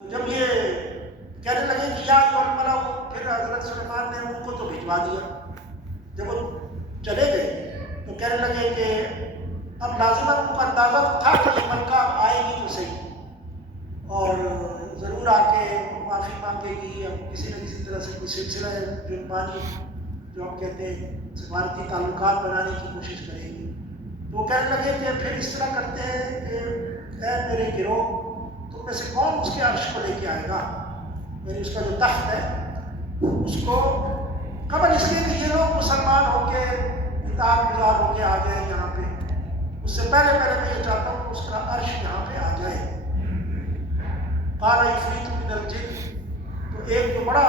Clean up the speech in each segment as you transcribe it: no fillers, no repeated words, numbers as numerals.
تو جب یہ کہنے لگے کہ یا الملأ، پھر حضرت سلیمان نے ان کو تو بھجوا دیا۔ جب وہ چلے گئے تو کہنے لگے کہ اب لازماً ان کو اندازہ تھا کہ یہ ملکہ آئے گی تو صحیح اور ضرور آ کے معافی مانگے گی، یا کسی نہ کسی طرح سے کوئی سلسلہ جرمانی جو ہم کہتے ہیں سفارتی تعلقات بنانے کی کوشش کرے گی۔ تو وہ کہنے لگے کہ پھر اس طرح کرتے ہیں کہ اے میرے گروہ، تم میں سے کون اس کے عرش کو لے کے آئے گا، یعنی اس کا جو تخت ہے اس کو، قبل اس لیے کہ یہ لوگ مسلمان ہو کے اطاعت گزار ہو کے آ جائیں یہاں پہ، اس سے پہلے میں یہ چاہتا ہوں کہ اس کا عرش یہاں پہ آ جائے۔ قال عفریت من الجن، تو ایک جو بڑا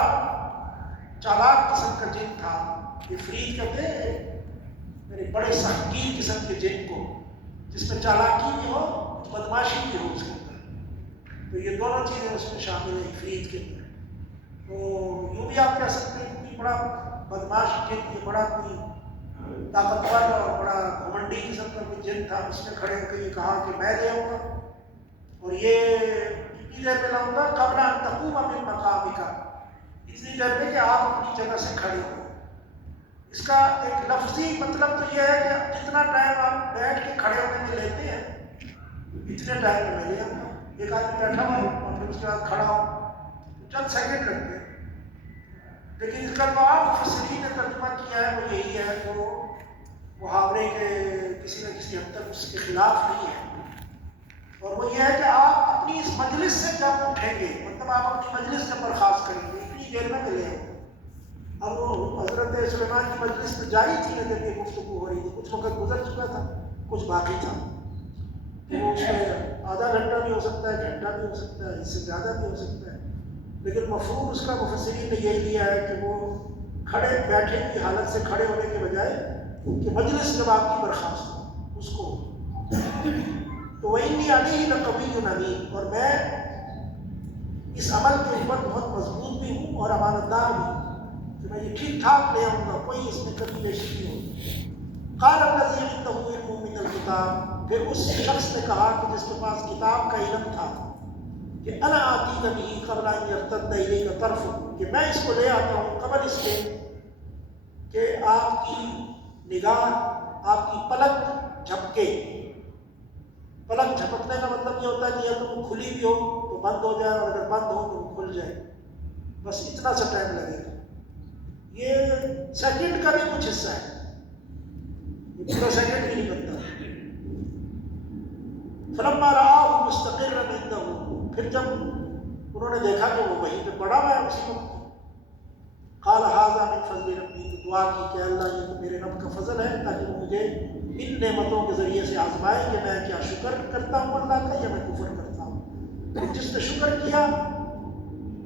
چالاک قسم کا جن تھا، عفریت کہتے ہیں میرے بڑے سختگیر قسم کے جن کو، جس میں چالاکی بھی ہو بدماشی بھی ہو اس کے اندر، تو یہ دونوں چیزیں اس میں شامل ہیں عفریت کے اندر۔ تو یوں بھی آپ کہہ سکتے ہیں کہ بڑا بدماش جن، یہ بڑا کوئی طاقتور اور بڑا گھمنڈی قسم کا کوئی جن تھا، اس نے کھڑے ہو کے یہ کہا کہ میں لے آؤں گا اور یہ کتنی دیر میں لاؤں گا، قبل ان تقوم من مقامک، اتنی دیر میں کہ آپ اپنی جگہ سے کھڑے ہو۔ اس کا ایک لفظی مطلب تو یہ ہے کہ جتنا ٹائم آپ بیٹھ کے کھڑے ہونے میں لیتے ہیں اتنے ٹائم میں لے آؤں گا۔ ایک آدمی بیٹھا ہوا اور پھر اس کے بعد کھڑا ہو، چند سیکنڈ لگتے ہیں، لیکن اس کا جو عام مفسرین نے ترجمہ کیا ہے وہ یہی ہے، جو محاورے کے کسی نہ کسی حد تک اس کے خلاف نہیں ہے، اور وہ یہ ہے کہ آپ اپنی اس مجلس سے جب اٹھیں گے، مطلب آپ اپنی مجلس سے برخاست کریں گے، اتنی دیر میں ملے ہیں۔ اب وہ حضرت سلیمان کی مجلس تو جاری تھی نا، جب یہ گفتگو ہو رہی تھی، کچھ وقت گزر چکا تھا، کچھ باقی تھا، تو اس میں آدھا گھنٹہ بھی ہو سکتا ہے، گھنٹہ بھی ہو سکتا ہے، اس سے زیادہ بھی ہو سکتا ہے، لیکن مفہوم اس کا مفسرین نے یہی لیا ہے کہ وہ کھڑے بیٹھے کی حالت سے کھڑے ہونے کے بجائے کہ مجلس جب آپ کی برخاست ہو اس کو، تو وَإِنِّي عَلَيْهِ لَقَوِيٌّ أَمِينٌ، اور میں اس عمل کے اوپر بہت مضبوط بھی ہوں اور امانت دار بھی ہوں کہ میں یہ ٹھیک ٹھاک لے آؤں گا، کوئی اس میں کمی بیشی نہیں ہوگی۔ قال الذي عنده علم من الكتاب، پھر اس شخص نے کہا کہ جس کے پاس کتاب کا علم تھا کہ انا آتیک به قبل ان یرتد الیک طرفک، کہ میں اس کو لے آتا ہوں قبل اس کے کہ آپ کی نگاہ، آپ کی پلک جھپکے۔ پلک جھپکنے کا مطلب یہ ہوتا ہے کہ یا تو وہ کھلی بھی ہو تو بند ہو جائے، اور اگر بند ہو تو وہ کھل جائے، بس اتنا سا ٹائم لگے گا۔ یہ سیکنڈ کا بھی کچھ حصہ ہے، یہ پورا سیکنڈ بھی نہیں بنتا۔ فلما رآہ مستقرا عنده، پھر جب انہوں نے دیکھا کہ وہ وہیں پہ پڑا ہوا ہے اسی وقت، قال ھذا من فضل ربی، تو دعا کی کہ اللہ یہ تو میرے رب کا فضل ہے تاکہ وہ مجھے ان نعمتوں کے ذریعے سے آزمائے کہ میں کیا شکر کرتا ہوں اللہ کا یا میں کفر کرتا ہوں۔ کہ جس نے شکر کیا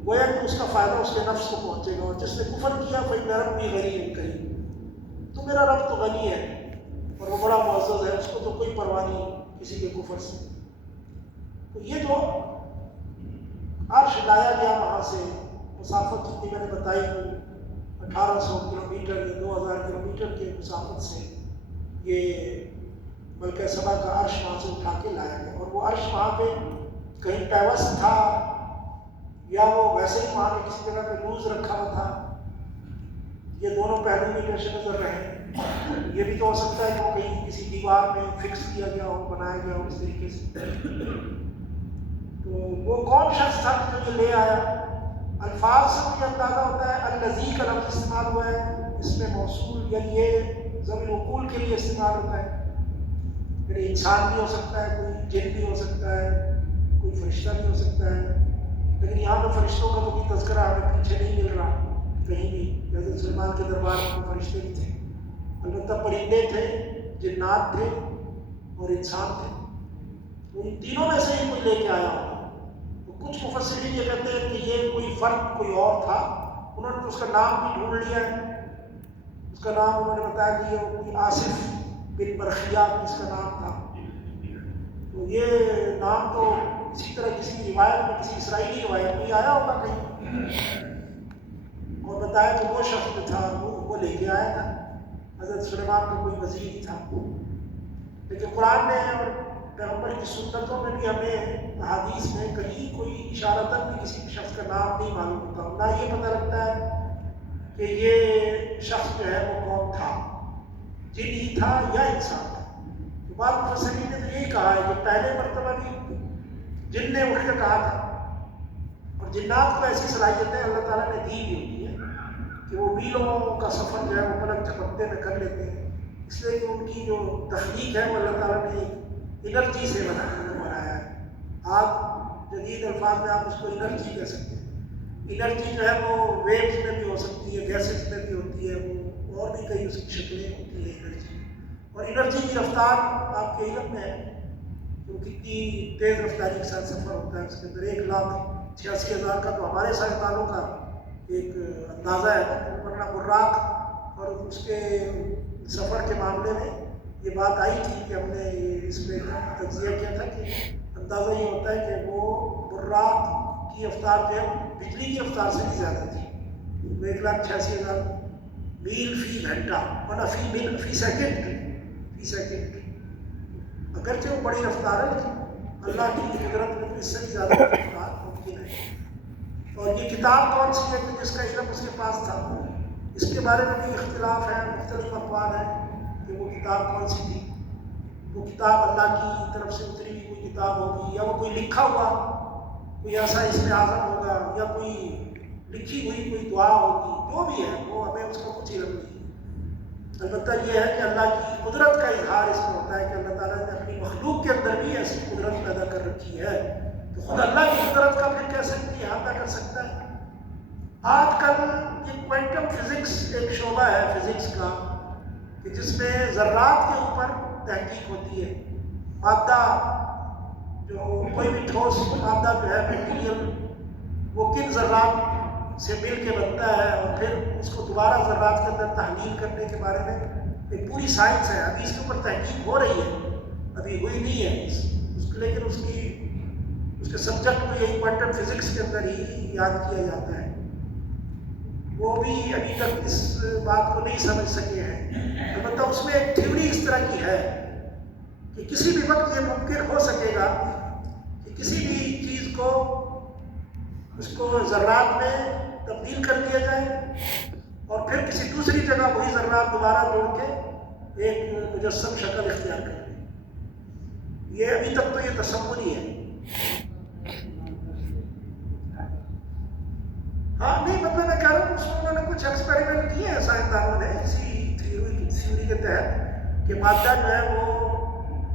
گویا کہ اس کا فائدہ اس کے نفس کو پہنچے گا، اور جس نے کفر کیا فإن ربی غنی کریم، تو میرا رب تو غنی ہے اور وہ بڑا معزز ہے، اس کو تو کوئی پرواہ نہیں کسی کے کفر سے۔ تو یہ جو عرش لایا گیا وہاں سے، مسافت جتنی میں نے بتائی 1800 کلومیٹر یا 2000 کلومیٹر کے مسافت سے یہ ملکہ سبا کا عرش وہاں سے اٹھا کے لایا گیا، اور وہ عرش وہاں پہ کہیں پیوست تھا یا وہ ویسے ہی وہاں پہ کسی جگہ پہ لوز رکھا ہوا تھا، یہ دونوں پہلو بھی پیش نظر رہے۔ یہ بھی تو ہو سکتا ہے کہ وہ کہیں کسی دیوار میں فکس کیا گیا ہو، بنایا گیا ہو اس طریقے سے۔ تو وہ کون شخص تھا جو یہ لے آیا؟ الفاظ سے مجھے اندازہ ہوتا ہے الذی کا لفظ استعمال ہوا ہے اس میں موصول، یعنی یہ ذوی العقول کے لیے استعمال ہوتا ہے، یعنی انسان بھی ہو سکتا ہے، کوئی جن بھی ہو سکتا ہے، کوئی فرشتہ بھی ہو سکتا ہے، لیکن یہاں پہ فرشتوں کا تو کوئی تذکرہ ہمیں پیچھے نہیں مل رہا کہیں بھی۔ حضرت سلیمان کے دربار میں فرشتے بھی تھے، البتہ پرندے تھے، جنات تھے اور انسان تھے، تو ان تینوں میں سے ہی کوئی لے کے آیا ہوگا۔ تو کچھ مفسرین یہ کہتے ہیں کہ یہ کوئی فرد کوئی اور تھا، انہوں نے تو اس کا نام بھی ڈھونڈ لیا ہے، اس کا نام انہوں نے بتایا کہ یہ کوئی آصف بن برخیہ اس کا نام تھا۔ تو یہ نام تو اسی طرح کسی روایت میں، کسی اسرائیلی روایت میں آیا ہوگا کہیں، اور بتایا کہ وہ شخص جو تھا وہ لے کے آیا تھا، حضرت سلیمان کا کوئی وزیر ہی تھا۔ لیکن قرآن نے اور پیغمبر کی سنتوں میں بھی ہمیں احادیث میں کہیں کوئی اشارتاً بھی کسی شخص کا نام نہیں معلوم ہوتا، نہ یہ پتہ لگتا ہے کہ یہ شخص جو ہے وہ کون تھا، جن ہی تھا یا انسان تھا۔ تو بعض مفسرین نے تو یہی کہا ہے کہ پہلے مرتبہ بھی جن نے اٹھ کے کہا تھا، اور جنات کو ایسی صلاحیتیں اللہ تعالیٰ نے دی بھی ہوتی ہے کہ وہ میلوں کا سفر جو ہے وہ پلک جھپکتے میں کر لیتے ہیں، اس لیے کہ ان کی جو تخلیق ہے وہ اللہ تعالیٰ نے انرجی سے بنایا ہے۔ آپ جدید الفاظ میں آپ اس کو انرجی کہہ سکتے ہیں۔ انرجی جو ہے وہ ویوز میں بھی ہو سکتی ہے، گیسز میں بھی ہوتی ہے، وہ اور بھی کئی اس کی شکلیں ہوتی ہیں انرجی، اور انرجی کی رفتار آپ کے علم میں ہے تو کتنی تیز رفتاری کے ساتھ سفر ہوتا ہے۔ اس کے اندر 1,86,000 کا تو ہمارے سائنسدانوں کا ایک اندازہ ہے، ورنہ براق اور اس کے سفر کے معاملے میں یہ بات آئی تھی کہ ہم نے اس پہ تجزیہ کیا تھا کہ اندازہ یہ ہوتا ہے کہ وہ براق کی رفتار جو ہے بجلی کی رفتار سے بھی زیادہ تھی، وہ 1,86,000 میل فی گھنٹہ، ورنہ فی سیکنڈ، اگرچہ وہ بڑی رفتار ہے لیکن اللہ کی قدرت میں اس سے بھی زیادہ رفتار ممکن ہے۔ اور یہ کتاب کون سی ہے کہ جس کا علم اس کے پاس تھا، اس کے بارے میں بھی اختلاف ہے، مختلف اقوال ہیں کہ وہ کتاب کون سی تھی۔ وہ کتاب اللہ کی طرف سے اتری ہوئی کوئی کتاب ہوگی، یا وہ کوئی لکھا ہوا کوئی ایسا اسم اعظم ہوگا، یا کوئی لکھی ہوئی کوئی دعا ہوگی، جو بھی ہے وہ ہمیں اس کا کچھ علم نہیں ہے۔ البتہ یہ ہے کہ اللہ کی قدرت کا اظہار اس میں ہوتا ہے کہ اللہ تعالیٰ نے اپنی مخلوق کے اندر بھی ایسی قدرت پیدا کر رکھی ہے، تو خود اللہ کی قدرت کا پھر کیسے کوئی احاطہ کر سکتا ہے۔ آج کل یہ کوانٹم فزکس ایک شعبہ ہے فزکس کا کہ جس میں ذرات کے اوپر تحقیق ہوتی ہے۔ مادہ جو کوئی بھی ٹھوس مادہ جو ہے میٹیریل، وہ کن ذرات سے مل کے بنتا ہے، اور پھر اس کو دوبارہ ذرات کے اندر تحلیل کرنے کے بارے میں ایک پوری سائنس ہے۔ ابھی اس کے اوپر تحقیق ہو رہی ہے، ابھی ہوئی نہیں ہے لیکن اس کے سبجیکٹ کو یہی کوانٹم فزکس کے اندر ہی یاد کیا جاتا ہے۔ وہ بھی ابھی تک اس بات کو نہیں سمجھ سکے ہیں، البتہ اس میں ایک تھیوری اس طرح کی ہے کہ کسی بھی وقت یہ ممکن ہو سکے گا کہ کسی بھی چیز کو اس کو ذرات میں تبدیل کر دیا جائے، اور پھر کسی دوسری جگہ وہی ذرات دوبارہ جوڑ کے ایک مجسم شکل اختیار کر دیں۔ یہ ابھی تک تو یہ تصور ہی ہے۔ ہاں نہیں، مطلب میں کہہ رہا ہوں اس میں انہوں نے کچھ ایکسپیریمنٹ کیے ہیں سائنسدانوں نے اسی تھیوری کے تحت کہ مادہ جو ہے وہ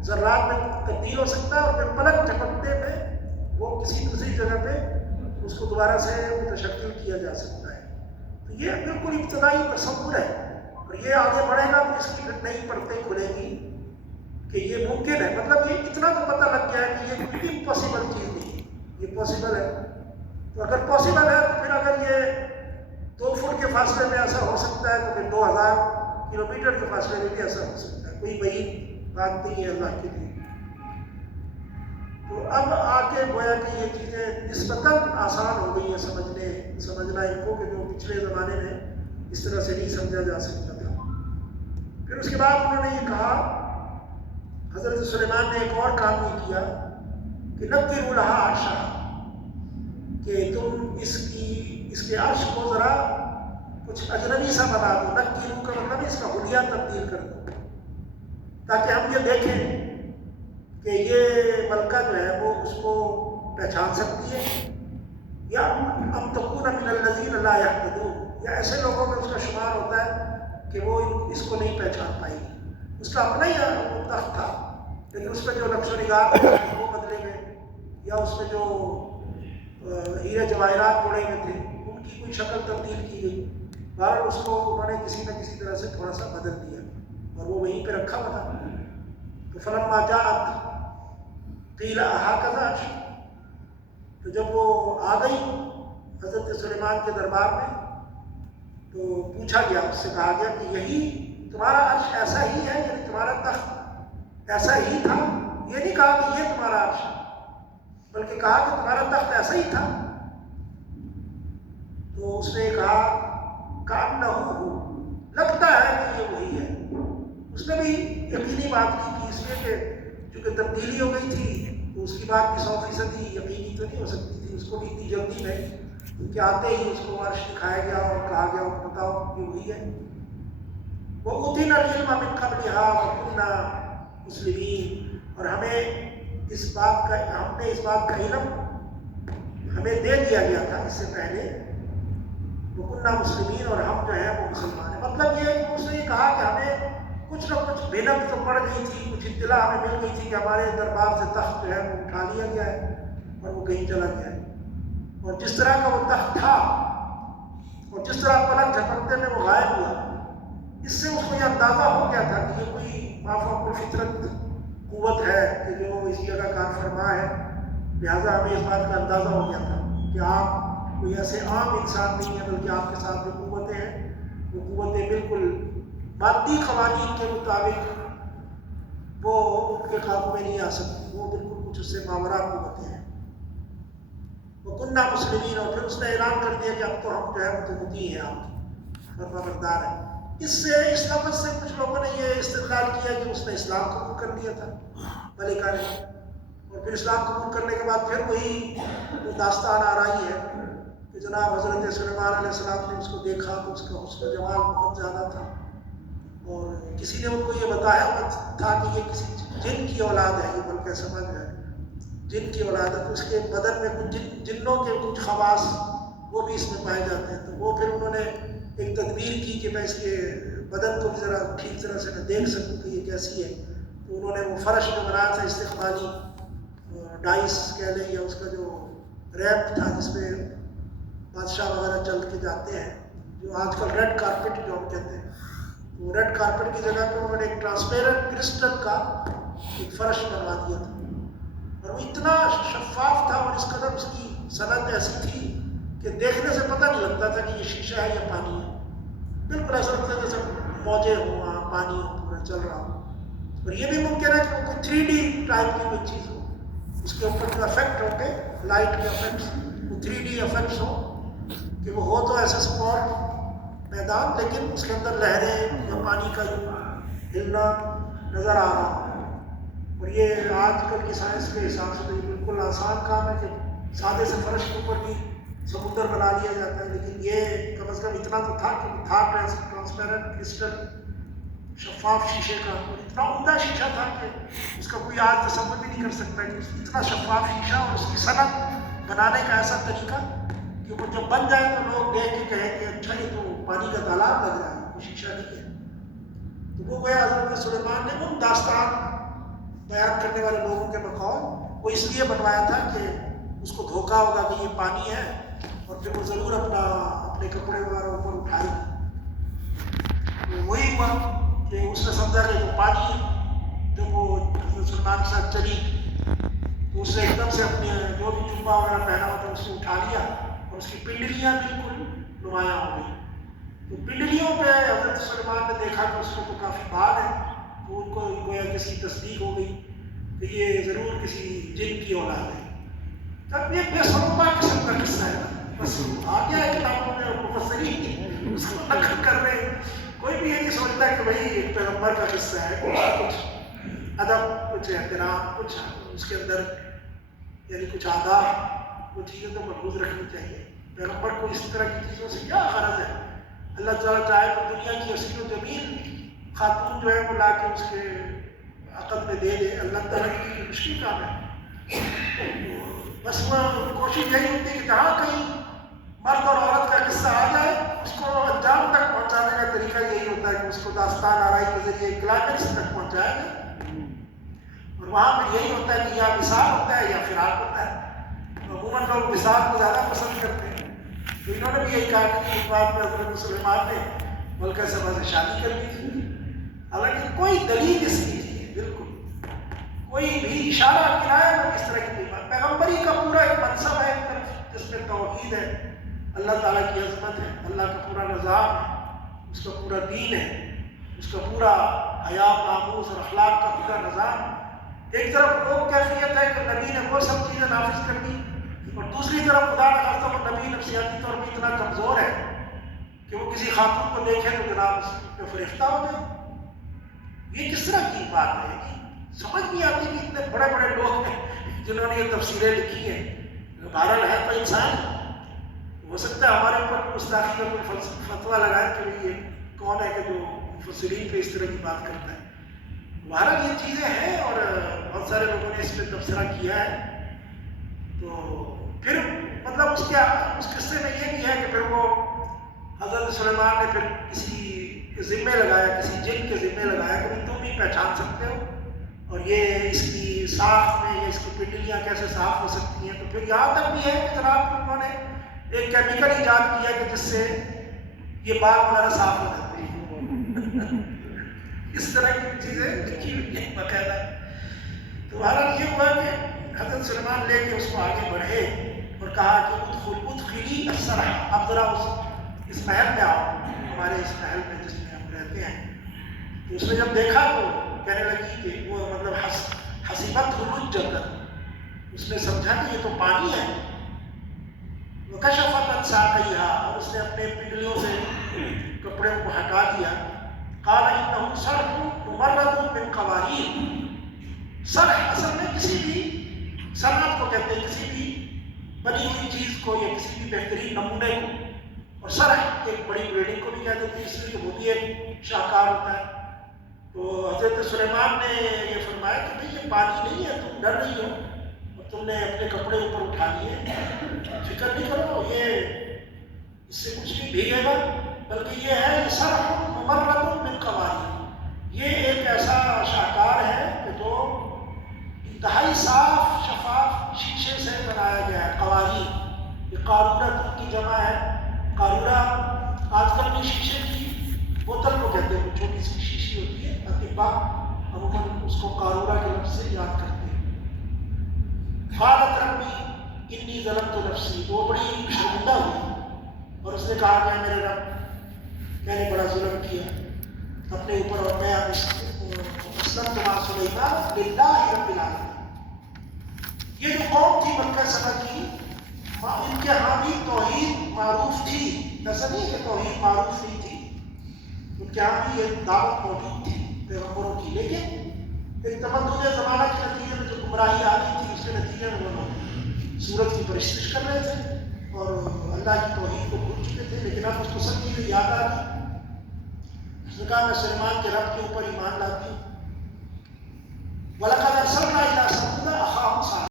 ذرات میں تبدیل ہو سکتا ہے، اور پھر پلک جھپکنے میں وہ کسی دوسری جگہ پہ اس کو دوبارہ سے متشکل کیا جا سکتا ہے۔ تو یہ بالکل ابتدائی تصور ہے، اور یہ آگے بڑھے گا تو اس کی پھر نئی پرتیں کھلے گی کہ یہ ممکن ہے۔ مطلب یہ اتنا تو پتہ لگ گیا ہے کہ یہ کوئی امپاسبل چیز نہیں ہے، یہ پاسبل ہے۔ تو اگر پاسبل ہے تو پھر اگر یہ 2 فٹ کے فاصلے میں ایسا ہو سکتا ہے تو پھر 2000 کلومیٹر کے فاصلے میں بھی ایسا ہو سکتا ہے، کوئی بعید بات نہیں ہے اللہ کے لیے۔ تو اب آگے گویا کہ یہ چیزیں نسبتاً آسان ہو گئی ہیں سمجھنا ان کو، کہ جو پچھلے زمانے میں اس طرح سے نہیں سمجھا جا سکتا تھا۔ پھر اس کے بعد انہوں نے یہ کہا، حضرت سلیمان نے ایک اور کام یہ کیا کہ نکّروا لہا عرشہا، کہ تم اس کے عرش کو ذرا کچھ اجنبی سا بنا دو۔ نکّروا کا مطلب اس کا حلیہ تبدیل کر دو، تاکہ ہم یہ دیکھیں کہ یہ ملکہ جو ہے وہ اس کو پہچان سکتی ہے، یا ام تکون من الذین لا یہتدون، یا ایسے لوگوں میں اس کا شمار ہوتا ہے کہ وہ اس کو نہیں پہچان پائے گی۔ اس کا اپنا ہی تخت تھا، لیکن اس میں جو نقش و نگار وہ بدلے میں، یا اس میں جو ہیرے جواہرات جڑے ہوئے تھے ان کی کوئی شکل تبدیل کی گئی۔ بہرحال اس کو انہوں نے کسی نہ کسی طرح سے تھوڑا سا بدل دیا، اور وہ وہیں پہ رکھا ہوا تھا۔ تو فلما جاءت قیل اہٰذا عرش، تو جب وہ آ گئی حضرت سلیمان کے دربار میں تو پوچھا گیا، اس سے کہا گیا کہ یہی تمہارا عرش ایسا ہی ہے، یعنی تمہارا تخت ایسا ہی تھا۔ یہ نہیں کہا کہ یہ تمہارا عرش ہے، بلکہ کہا کہ تمہارا تخت ایسا ہی تھا۔ تو اس نے کہا کأنہ، لگتا ہے کہ یہ وہی ہے۔ اس نے بھی یقینی بات کی اس لیے کہ چونکہ تبدیلی ہو گئی تھی تو اس کی بات بھی 100% یقینی تو نہیں ہو سکتی تھی، اس کو بھی اتنی جلدی نہیں، کیونکہ آتے ہی اس کو عرش دکھایا گیا اور کہا گیا بتاؤ یہ وہی ہے۔ وَأُوتِينَا الْعِلْمَ مِنْ قَبْلِهَا وَكُنَّا مُسْلِمِينَ، اور ہمیں اس بات کا علم ہمیں دے دیا گیا تھا اس سے پہلے، وَكُنَّا مُسْلِمِينَ، اور ہم جو ہیں وہ مسلمان ہیں۔ مطلب یہ کہ اس نے یہ کہا کہ ہمیں کچھ نہ کچھ بھنک تو پڑ گئی تھی، کچھ اطلاع ہمیں مل گئی تھی کہ ہمارے دربار سے تخت جو ہے وہ اٹھا لیا گیا ہے اور وہ کہیں چلا گیا ہے، اور جس طرح کا وہ تخت تھا اور جس طرح پلک جھپکتے میں وہ غائب ہوا، اس سے اس کو یہ اندازہ ہو گیا تھا کہ یہ کوئی ما فوق الفطرت قوت ہے کہ جو اس جگہ کار فرما ہے، لہٰذا ہمیں اس بات کا اندازہ ہو گیا تھا کہ آپ کوئی ایسے عام انسان نہیں ہے، بلکہ آپ کے ساتھ جو قوتیں ہیں وہ قوتیں بالکل مادی قوانین کے مطابق وہ ان کے قابو میں نہیں آ سکتی، وہ بالکل کچھ اس سے ماورا قوتیں ہیں۔ وَكُنَّا مُسْلِمِينَ، اور پھر اس نے اعلان کر دیا کہ اب تو ہم جو ہے وہ تو مطیع ہیں، آپ فرمانبردار ہیں۔ اس لفظ سے کچھ لوگوں نے یہ استدلال کیا کہ اس نے اسلام قبول کر لیا تھا ملکہ نے، اور پھر اسلام قبول کرنے کے بعد پھر وہی داستان آ رہی ہے کہ جناب حضرت سلیمان علیہ السلام نے اس کو دیکھا تو اس کا حسن و جمال بہت زیادہ تھا، اور کسی نے ان کو یہ بتایا تھا کہ یہ کسی جن کی اولاد ہے، یہ بلکہ سمجھ ہے جن کی اولاد ہے، تو اس کے بدن میں کچھ جنوں کے کچھ خواص وہ بھی اس میں پائے جاتے ہیں، تو وہ پھر انہوں نے ایک تدبیر کی کہ میں اس کے بدن کو بھی ذرا ٹھیک طرح سے میں دیکھ سکوں کہ یہ کیسی ہے، تو انہوں نے وہ فرش جو بنایا تھا استقبالی ڈائس کہہ لیں یا اس کا جو ریپ تھا جس پہ بادشاہ وغیرہ چل کے جاتے ہیں، جو آج کل ریڈ کارپٹ جو ہم کہتے ہیں، وہ ریڈ کارپٹ کی جگہ پہ انہوں نے ایک ٹرانسپیرنٹ کرسٹل کا ایک فرش بنوا دیا تھا، اور وہ اتنا شفاف تھا اور اس قدر اس کی صنعت ایسی تھی کہ دیکھنے سے پتہ نہیں لگتا تھا کہ یہ شیشہ ہے یا پانی ہے، بالکل ایسا لگتا ہے جیسے موجیں ہوں وہاں پانی پورا چل رہا ہو، اور یہ بھی ممکن ہے کہ وہ کوئی 3D ٹائپ کی کوئی چیز ہو، اس کے اوپر جو افیکٹ ہوں گے لائٹ کے افیکٹس، وہ 3D افیکٹس ہوں کہ وہ ہو تو ایسا اسپورٹ میدان، لیکن اس کے اندر لہریں یا پانی کا ہلنا نظر آ رہا ہو، اور یہ آج کل کی سائنس کے حساب سے تو یہ بالکل آسان کام ہے کہ سادے سے فرش کے اوپر بھی سمندر بنا لیا جاتا ہے، لیکن یہ کم از کم اتنا تو تھا کہ تھا ٹرانسپیرنٹ کرسٹل شفاف شیشے کا، اور اتنا عمدہ شیشہ تھا کہ اس کا کوئی آج تصور بھی نہیں کر سکتا کہ اتنا شفاف شیشہ اور اس کی صنعت بنانے کا ایسا طریقہ کہ وہ جب بن جائے تو لوگ دیکھ کے کہیں کہ اچھا یہ تو پانی کا تالاب لگ رہا ہے، وہ شیشہ نہیں ہے۔ تو وہ گویا حضرت سلیمان نے ان داستان بیان کرنے والے لوگوں کے بقول وہ اس لیے بنوایا تھا کہ اس کو دھوکا ہوگا کہ یہ پانی ہے، اور پھر وہ ضرور اپنے کپڑے وغیرہ اوپر اٹھائے گی، تو وہی ہوا کہ اس نے سمجھا کہ وہ پانی ہے۔ جب وہ حضرت سلیمان کے ساتھ چلی تو اس نے ایک دم سے اپنے جو بھی جوبہ وغیرہ پہنا ہوا تھا اس کو اٹھا لیا، اور اس کی پنڈلیاں بالکل نمایاں ہو گئی، تو پنڈلیوں پہ حضرت سلیمان نے دیکھا کہ اس کو تو کافی بال ہے، تو ان کو گویا کہ اس کی تصدیق ہو گئی کہ یہ ضرور کسی جن کی اولاد ہے۔ تب یہ بے سروپا قسم کا قصہ ہے نا، بس آ گیا ہے کتابوں میں اور مفسرین اس کو نقل کر رہے ہیں، کوئی بھی یہ نہیں سوچتا کہ بھائی ایک پیغمبر کا قصہ ہے، کچھ ادب، کچھ احترام، کچھ اس کے اندر یعنی کچھ آداب، وہ چیزیں تو محفوظ رکھنی چاہیے۔ پیغمبر کو اس طرح کی چیزوں سے کیا غرض ہے؟ اللہ تعالیٰ چاہے تو دنیا کی حسین و جمیل خاتون جو ہے وہ لا کے اس کے عقد میں دے دے، اللہ تعالیٰ کی مشکل کام ہے، بس وہ کوشش یہی ہوتی ہے کہ جہاں کہیں مرد اور عورت کا قصہ آ جائے اس کو انجام تک پہنچانے کا طریقہ یہی ہوتا ہے کہ اس کو داستان آرائی کے ذریعے کلائمیکس تک پہنچائے گا، اور وہاں پہ یہی ہوتا ہے کہ یا وصال ہوتا ہے یا فراق ہوتا ہے، عموماً لوگ وصال کو زیادہ پسند کرتے ہیں، تو انہوں نے بھی یہی کہا کہ اس بات میں حضرت سلیمان نے ملکہ سبا سے شادی کر لی تھی، حالانکہ کوئی دلیل اس کی نہیں ہے، بالکل کوئی بھی اشارہ کنایا وہ اس طرح کی کوئی بات، پیغمبری کا پورا ایک منصب ہے ایک طرف جس میں توحید ہے، اللہ تعالیٰ کی عظمت ہے، اللہ کا پورا نظام ہے، اس کا پورا دین ہے، اس کا پورا حیا، ناموس اور اخلاق کا پورا نظام، ایک طرف وہ کیفیت ہے کہ نبی نے وہ سب چیزیں نافذ کر دی، اور دوسری طرف خدا کا خاصہ وہ نبی نفسیاتی طور پر اتنا کمزور ہے کہ وہ کسی خاتون کو دیکھے تو جناب اس پہ فریفتہ ہو جائے، یہ کس طرح کی بات ہے کہ سمجھ نہیں آتی کہ اتنے بڑے بڑے لوگ ہیں جنہوں نے یہ تفسیریں لکھی ہیں. بہرحال ہے تو انسان، ہو سکتا ہے ہمارے اوپر گستاخی کا کوئی فتویٰ لگائے کہ یہ کون ہے کہ جو مفسرین پہ اس طرح کی بات کرتا ہے. بہرحال یہ چیزیں ہیں اور بہت سارے لوگوں نے اس پہ تبصرہ کیا ہے. تو پھر مطلب اس قصے میں یہ بھی ہے کہ پھر وہ حضرت سلیمان نے پھر کسی کے ذمے لگایا، کسی جن کے ذمے لگایا کہ تم بھی پہچان سکتے ہو اور یہ اس کی ساخت میں یا اس کی پنڈلیاں کیسے صاف ہو سکتی ہیں. تو پھر یہاں تک بھی ہے کہ جناب انہوں نے ایک کیمیکل ایجاد کیا کہ جس سے یہ بال وغیرہ صاف ہو جاتے ہیں. اس طرح کی چیزیں لکھی ہوئی ہیں باقاعدہ. تو بہرحال یہ ہوا کہ حضرت سلیمان لے کے اس کو آگے بڑھے اور کہا کہ ادخلی الصرح، اب ذرا اس محل میں آؤ، ہمارے اس محل میں جس میں ہم رہتے ہیں. تو اس نے جب دیکھا تو کہنے لگی کہ وہ مطلب حسیبت لجۃ، اس نے سمجھا کہ یہ تو پانی ہے. وکشفت عن ساقیہا، اور اس نے اپنے پنڈلیوں سے کپڑے کو ہٹا دیا. قال انہ صرح ممرد من قواریر، صرح اصل میں کسی بھی صنعت کو کہتے ہیں، کسی بھی بنی ہوئی چیز کو یا کسی بھی بہترین نمونے کو. اور صرح ایک بڑی بلڈنگ کو بھی کہتے ہیں اس لیے کہ وہ بھی ایک شاہکار ہوتا ہے. تو حضرت سلیمان نے یہ فرمایا کہ بھئی یہ پانی نہیں ہے، تم ڈر نہیں ہو اور تم نے اپنے کپڑے اوپر اٹھا لیے، فکر نہیں کرو، یہ اس سے کچھ نہیں بھیگے گا، بلکہ یہ ہے صرح ممرد من قواریر، یہ ایک ایسا شاہکار ہے کہ جو انتہائی صاف شفاف شیشے سے بنایا گیا ہے. قواریر، یہ قارورت کی جمع ہے. قارورہ آج کل بھی شیشے کی بوتل کو کہتے ہیں، چھوٹی سی شیشی ہوتی ہے، اطباء عموماً اس کو قارورہ کے لفظ سے یاد کرتے ہیں. قالت ربی انی ظلمت نفسی، تو وہ بڑی شرمندہ ہوئی اور اس نے کہا کہ میرے رب، میں نے بڑا ظلم کیا اپنے اوپر، اور میں اب اسلمت مع سلیمان للہ رب العالمین. یہ جو قوم تھی مکہ سبا کی، ان کے ہاں بھی توحید معروف تھی، ایسا نہیں کہ توحید معروف نہیں تھی، ان کے ہاں بھی یہ دعوت موجود تھی پیغمبروں کی. لیکن ایک تمدن زمانہ کے نتیجے میں جو گمراہی آ گئی تھی، اس کے نتیجے میں وہ لوگ سورج کی پرستش کر رہے تھے اور اللہ کی توحید کو بھول چکے تھے. لیکن اب اس کو سب چیزیں یاد آ گئی. اس نے کہا میں سلیمان کے رب کے اوپر ایمان لاتی ہوں. وَلَقَدْ أَرْسَلْنَا